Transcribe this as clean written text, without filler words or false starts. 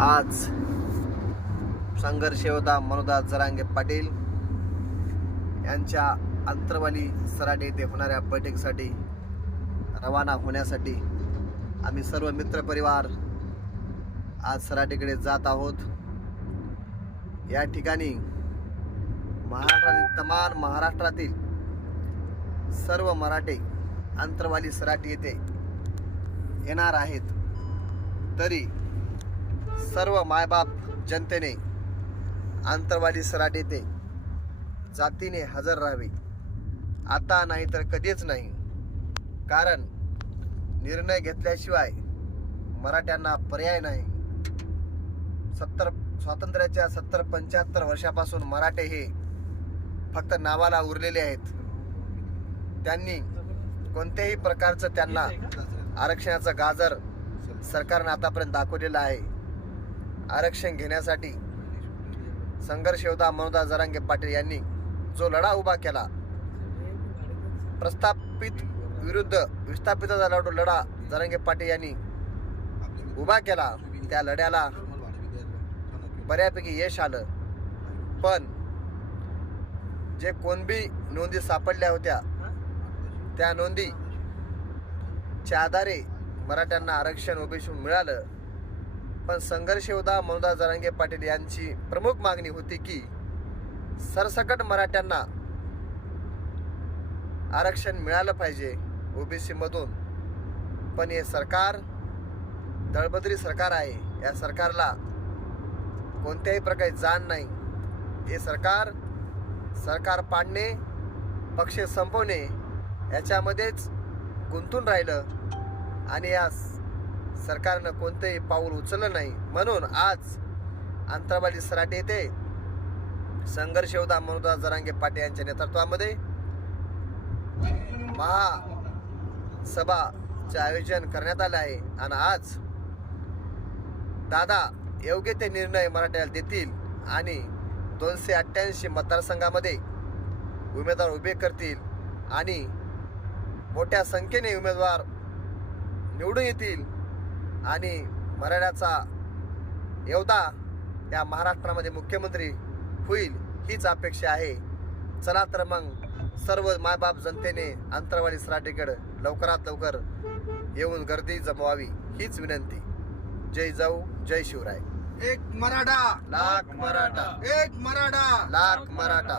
आज संघर्ष योद्धा मनोज जरांगे पाटील यांच्या अंतरवाली सराटी येथे होणाऱ्या बैठकीसाठी रवाना होण्यासाठी आम्ही सर्व मित्रपरिवार आज सराटीकडे जात आहोत। या ठिकाणी महाराष्ट्रातील सर्व मराठे अंतरवाली सराटी येथे येणार आहेत। तरी सर्व मायबाप जनतेने अंतरवाली सराटी येथे जातीने हजर राहावे, आता नाही तर कधीच नाही। कारण निर्णय घेतल्याशिवाय मराठ्यांना पर्याय नाही। स्वातंत्र्याच्या 70-75 वर्षापासून मराठे हे फक्त नावाला उरलेले आहेत। त्यांनी कोणत्याही प्रकारचं त्यांना आरक्षणाचं गाजर सरकारने आतापर्यंत दाखवलेलं आहे। आरक्षण घेण्यासाठी संघर्ष योद्धा मनोज जरांगे पाटील यांनी जो लढा उभा केला, प्रस्थापित विरुद्ध विस्थापिताचा लढा जरांगे पाटील यांनी उभा केला। त्या लढ्याला बऱ्यापैकी यश आलं, पण जे कुणबी नोंदी सापडल्या होत्या त्या नोंदीच्या आधारे मराठ्यांना आरक्षण ओबीसी मिळालं। पण संघर्ष योद्धा मनोज जरांगे पाटील यांची प्रमुख मागणी होती की सरसकट मराठ्यांना आरक्षण मिळालं पाहिजे ओबीसी मधून। पण हे सरकार दळबद्री सरकार आहे। या सरकारला कोणत्याही प्रकारे जाण नाही। हे सरकार पाडणे, पक्ष संपवणे याच्यामध्येच गुंतून राहिलं आणि या सरकारनं कोणतेही पाऊल उचललं नाही। म्हणून आज अंतरवाली सराटी येथे संघर्ष योद्धा मनोज जरांगे पाटील यांच्या नेतृत्वामध्ये महासभाचे आयोजन करण्यात आले आहे। आणि आज दादा योग्य ते निर्णय मराठ्याला देतील आणि 288 मतदारसंघामध्ये उमेदवार उभे करतील आणि मोठ्या संख्येने उमेदवार निवडून येतील आणि मराठ्याचा योद्धा या महाराष्ट्रामध्ये मुख्यमंत्री होईल, हीच अपेक्षा आहे। चला तर मग सर्व मायबाप जनतेने अंतरवाली सराटीकडे लवकरात लवकर येऊन गर्दी जमवावी, हीच विनंती। जय जाऊ, जय शिवराय। एक मराठा लाख मराठा, एक मराठा लाख मराठा।